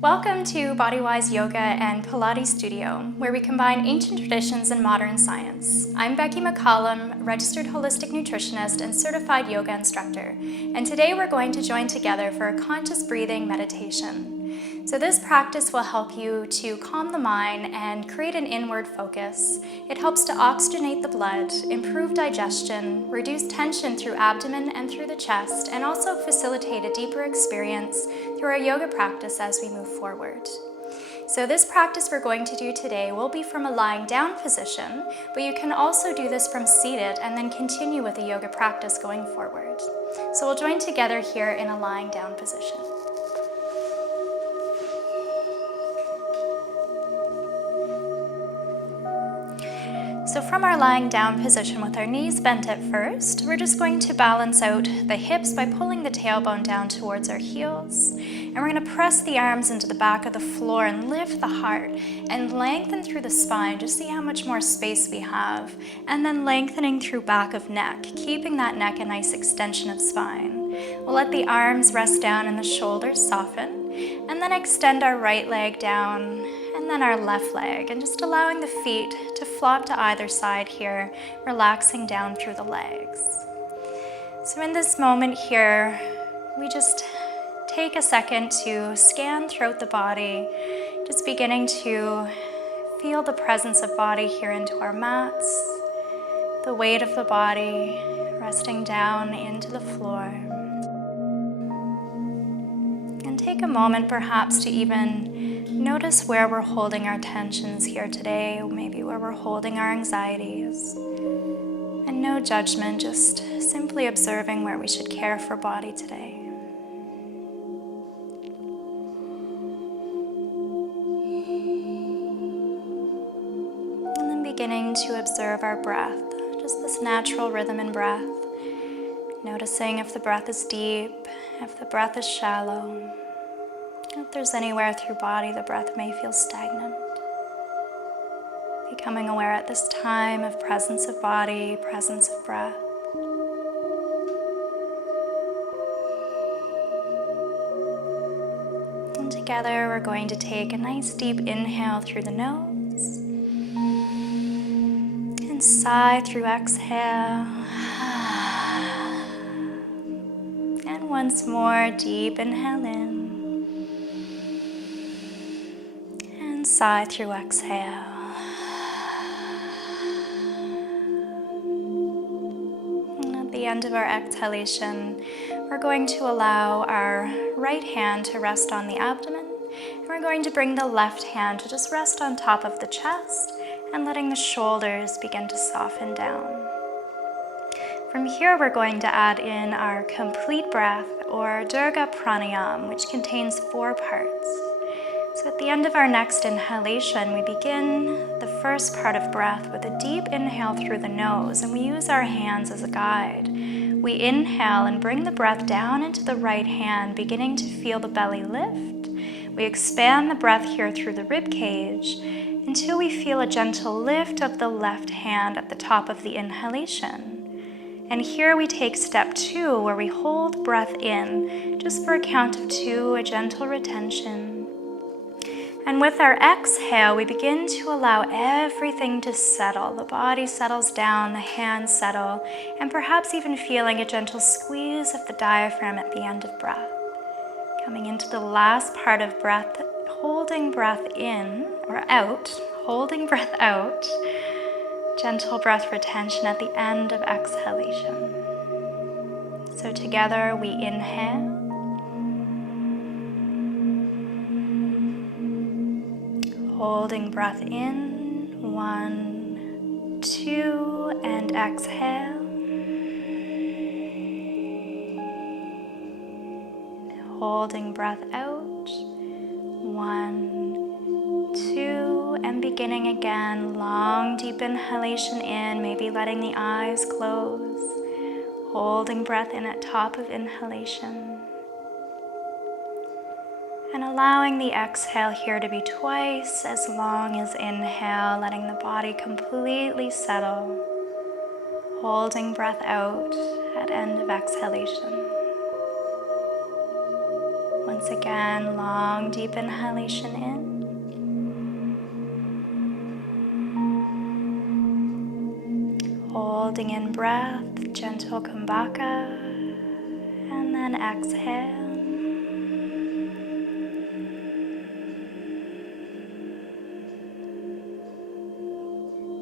Welcome to Bodywise Yoga and Pilates Studio, where we combine ancient traditions and modern science. I'm Becky MacCallum, registered holistic nutritionist and certified yoga instructor, and today we're going to join together for a conscious breathing meditation. So this practice will help you to calm the mind and create an inward focus. It helps to oxygenate the blood, improve digestion, reduce tension through abdomen and through the chest, and also facilitate a deeper experience through our yoga practice as we move forward. So this practice we're going to do today will be from a lying down position, but you can also do this from seated and then continue with the yoga practice going forward. So we'll join together here in a lying down position. So from our lying down position with our knees bent at first, we're just going to balance out the hips by pulling the tailbone down towards our heels. And we're going to press the arms into the back of the floor and lift the heart and lengthen through the spine. Just see how much more space we have. And then lengthening through back of neck, keeping that neck a nice extension of spine. We'll let the arms rest down and the shoulders soften. And then extend our right leg down and then our left leg, and just allowing the feet to flop to either side here, relaxing down through the legs. So in this moment here, we just take a second to scan throughout the body, just beginning to feel the presence of body here into our mats, the weight of the body resting down into the floor. And take a moment perhaps to even notice where we're holding our tensions here today, maybe where we're holding our anxieties. And no judgment, just simply observing where we should care for body today. And then beginning to observe our breath, just this natural rhythm in breath. Noticing if the breath is deep, if the breath is shallow. If there's anywhere through body the breath may feel stagnant. Becoming aware at this time of presence of body, presence of breath. And together we're going to take a nice deep inhale through the nose. And sigh through exhale. And once more, deep inhale in. Sigh through exhale. And at the end of our exhalation, we're going to allow our right hand to rest on the abdomen. And we're going to bring the left hand to just rest on top of the chest and letting the shoulders begin to soften down. From here, we're going to add in our complete breath, or Dirgha Pranayama, which contains 4 parts. So at the end of our next inhalation, we begin the first part of breath with a deep inhale through the nose, and we use our hands as a guide. We inhale and bring the breath down into the right hand, beginning to feel the belly lift. We expand the breath here through the rib cage until we feel a gentle lift of the left hand at the top of the inhalation. And here we take step 2, where we hold breath in, just for a count of 2, a gentle retention. And with our exhale, we begin to allow everything to settle. The body settles down, the hands settle, and perhaps even feeling a gentle squeeze of the diaphragm at the end of breath. Coming into the last part of breath, holding breath in or out, holding breath out. Gentle breath retention at the end of exhalation. So together we inhale. Holding breath in, 1, 2, and exhale. Holding breath out, 1, 2, and beginning again. Long, deep inhalation in, maybe letting the eyes close. Holding breath in at top of inhalation. And allowing the exhale here to be twice as long as inhale, letting the body completely settle. Holding breath out at end of exhalation. Once again, long, deep inhalation in. Holding in breath, gentle kumbhaka, and then exhale.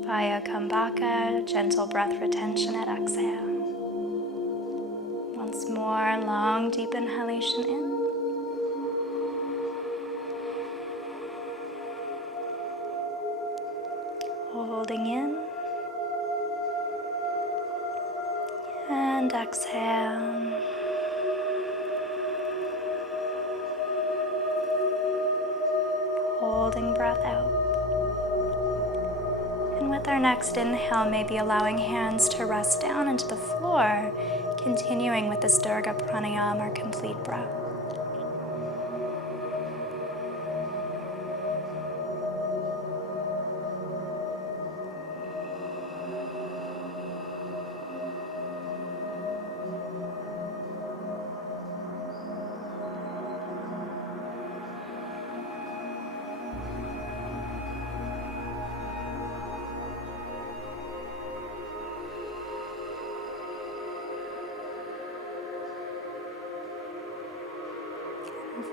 Via kumbhaka, gentle breath retention at exhale. Once more, long, deep inhalation in. Holding in. And exhale. Holding breath out. And with our next inhale, maybe allowing hands to rest down into the floor, continuing with this Dirgha Pranayama, our complete breath.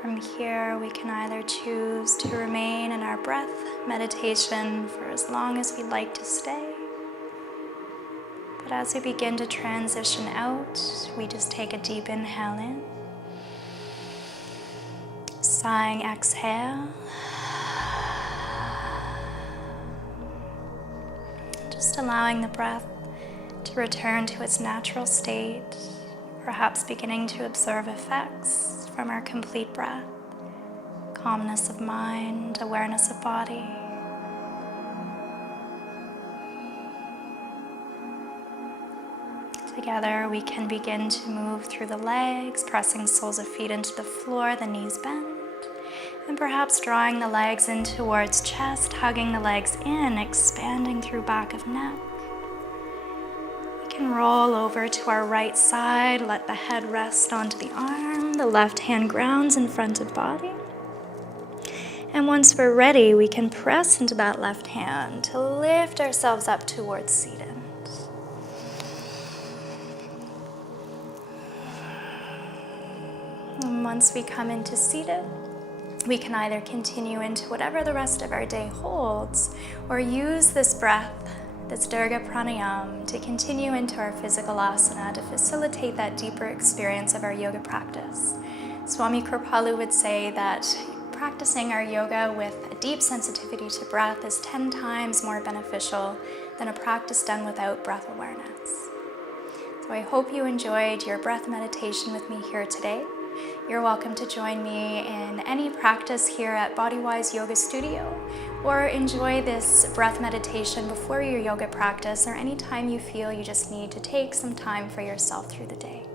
From here, we can either choose to remain in our breath meditation for as long as we'd like to stay. But as we begin to transition out, we just take a deep inhale in. Sighing exhale. Just allowing the breath to return to its natural state, perhaps beginning to observe effects from our complete breath, calmness of mind, awareness of body. Together we can begin to move through the legs, pressing soles of feet into the floor, the knees bent, and perhaps drawing the legs in towards chest, hugging the legs in, expanding through back of neck. Can roll over to our right side, let the head rest onto the arm, the left hand grounds in front of body. And once we're ready, we can press into that left hand to lift ourselves up towards seated. And once we come into seated, we can either continue into whatever the rest of our day holds, or use this breath, this Dirgha Pranayama, to continue into our physical asana to facilitate that deeper experience of our yoga practice. Swami Kripalu would say that practicing our yoga with a deep sensitivity to breath is 10 times more beneficial than a practice done without breath awareness. So I hope you enjoyed your breath meditation with me here today. You're welcome to join me in any practice here at Bodywise Yoga Studio, or enjoy this breath meditation before your yoga practice, or any time you feel you just need to take some time for yourself through the day.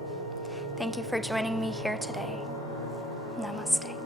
Thank you for joining me here today. Namaste.